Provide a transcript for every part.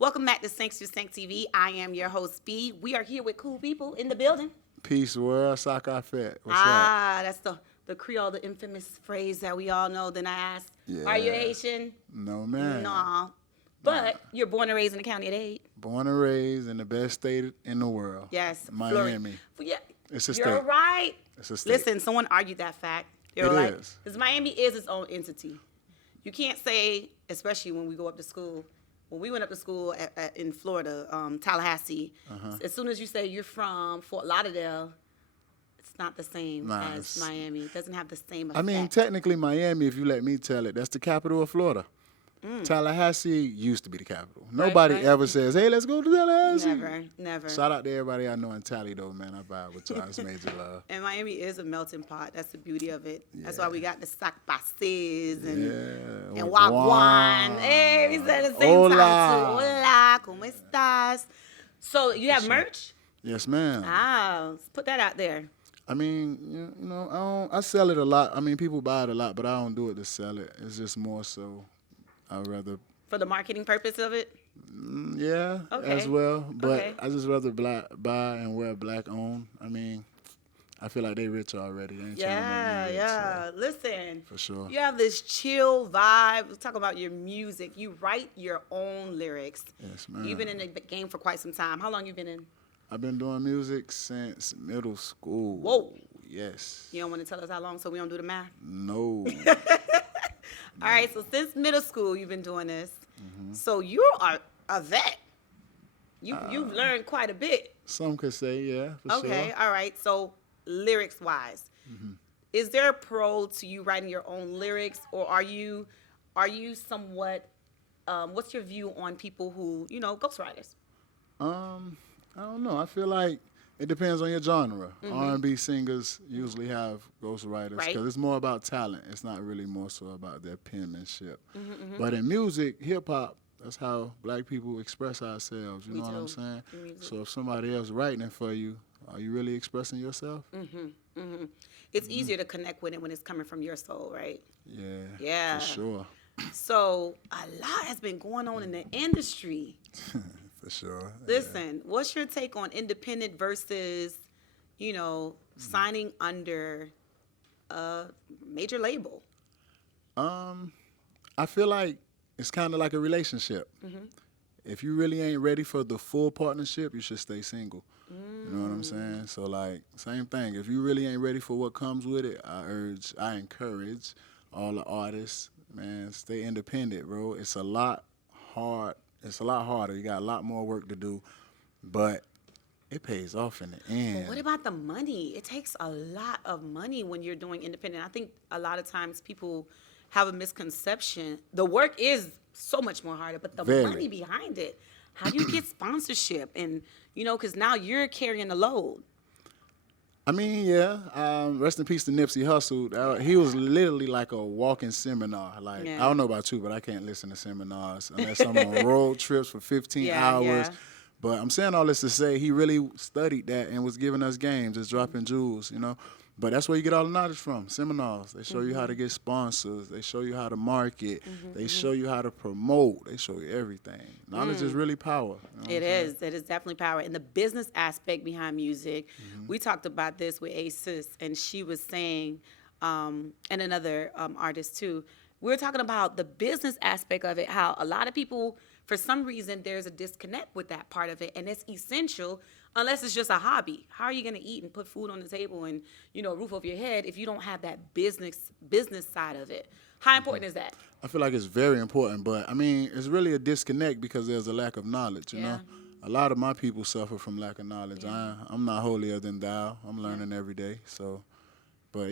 Welcome back to Sanks to Sank TV. I am your host, B. We are here with cool people in the building. Peace, world. Sock fit. What's That's the Creole, the infamous phrase that we all know. Then I asked, are you Haitian? No, man. No. But you're born and raised in the county of Dade. Born and raised in the best state in the world. Yes. Miami. Yeah. It's a state. You're right. It's a state. Listen, someone argued that fact. They were like, because Miami is its own entity. You can't say, especially when we go up to school. When we went up to school in Florida, Tallahassee, as soon as you say you're from Fort Lauderdale, it's not the same as Miami. It doesn't have the same effect. I mean, technically, Miami, if you let me tell it, that's the capital of Florida. Tallahassee used to be the capital. Nobody ever says, hey, let's go to Tallahassee. Never. Shout out to everybody I know in Tally, though, man. I vibe with y'all. It's major love. And Miami is a melting pot. That's the beauty of it. Yeah. That's why we got the sac pases and wagwan. Hey, we said at the same time, too. Hola, ¿cómo estás? So you have merch? Yes, ma'am. Let's put that out there. I mean, you know, I sell it a lot. I mean, people buy it a lot, but I don't do it to sell it. It's just more so I'd rather... For the marketing purpose of it? Yeah, as well. But I just rather buy and wear black owned. I mean, I feel like they rich already. They ain't trying to make me rich, so. Listen. For sure. You have this chill vibe. Let's talk about your music. You write your own lyrics. Yes, ma'am. You've been in the game for quite some time. How long you been in? I've been doing music since middle school. Whoa. Yes. You don't want to tell us how long so we don't do the math? No. All right, so since middle school you've been doing this. So you are a vet. You've learned quite a bit. Some could say, yeah, for sure. Okay, all right. So lyrics-wise, is there a pro to you writing your own lyrics, or are you somewhat? What's your view on people who ghostwriters? I don't know. I feel like it depends on your genre. R&B singers usually have ghostwriters because it's more about talent. It's not really more so about their penmanship. But in music, hip-hop, that's how black people express ourselves. You know what I'm saying? So if somebody else writing it for you, are you really expressing yourself? It's easier to connect with it when it's coming from your soul, right? Yeah. For sure. So a lot has been going on in the industry. For sure. Listen, what's your take on independent versus, signing under a major label? I feel like it's kind of like a relationship. If you really ain't ready for the full partnership, you should stay single. You know what I'm saying? So, like, same thing. If you really ain't ready for what comes with it, I encourage all the artists, man, stay independent, bro. It's a lot hard. It's a lot harder. You got a lot more work to do, but it pays off in the end. But what about the money? It takes a lot of money when you're doing independent. I think a lot of times people have a misconception. The work is so much more harder, but the money behind it. How do you get sponsorship? And, because now you're carrying the load. I mean, rest in peace to Nipsey Hussle. He was literally like a walking seminar. Like, I don't know about you, but I can't listen to seminars unless I'm on road trips for 15 hours. Yeah. But I'm saying all this to say he really studied that and was giving us games, just dropping jewels, But that's where you get all the knowledge from, seminars. They show you how to get sponsors. They show you how to market. They show you how to promote. They show you everything. Knowledge is really power. It is. It is definitely power. And the business aspect behind music, we talked about this with Asis, and she was saying, and another artist too, we were talking about the business aspect of it, how a lot of people, for some reason, there's a disconnect with that part of it, and it's essential unless it's just a hobby. How are you going to eat and put food on the table and, a roof over your head if you don't have that business side of it? How important is that? I feel like it's very important, but, I mean, it's really a disconnect because there's a lack of knowledge, you know? A lot of my people suffer from lack of knowledge. I'm not holier than thou. I'm learning every day, so... But,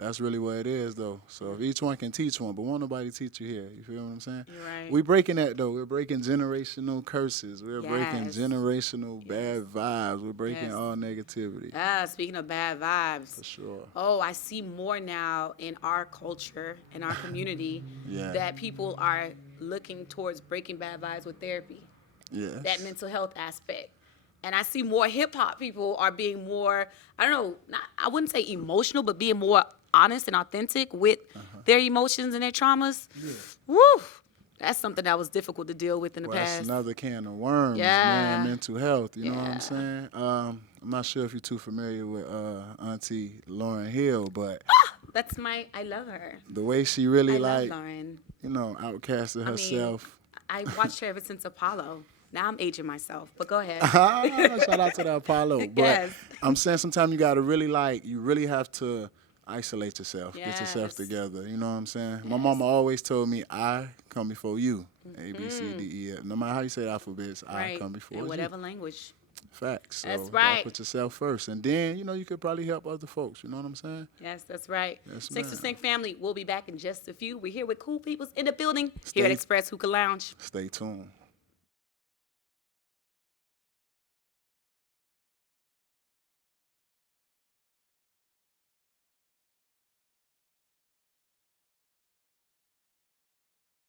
that's really what it is, though. So if each one can teach one, but won't nobody teach you here. You feel what I'm saying? You're right. We're breaking that, though. We're breaking generational curses. We're breaking generational bad vibes. We're breaking all negativity. Speaking of bad vibes. For sure. Oh, I see more now in our culture, in our community, that people are looking towards breaking bad vibes with therapy. Yes. That mental health aspect. And I see more hip-hop people are being more, I don't know, I wouldn't say emotional, but being more honest and authentic with their emotions and their traumas. Yeah. Woo! That's something that was difficult to deal with in the past. That's another can of worms, man. Mental health, you know what I'm saying? I'm not sure if you're too familiar with Auntie Lauryn Hill, but I love her. The way she really I love Lauryn. Outcasted herself. I watched her ever since Apollo. Now I'm aging myself, but go ahead. Shout out to the Apollo. But yes. I'm saying sometimes you gotta really you really have to isolate yourself, get yourself together. You know what I'm saying? My mama always told me, I come before you. A, B, C, D, E, F. No matter how you say the alphabets, I come before you. In whatever language. Facts. So that's right. Put yourself first. And then, you could probably help other folks. You know what I'm saying? Yes, that's right. Yes, Six to Sync family, we'll be back in just a few. We're here with Cool Peoples in the building here at Express Hookah Lounge. Stay tuned.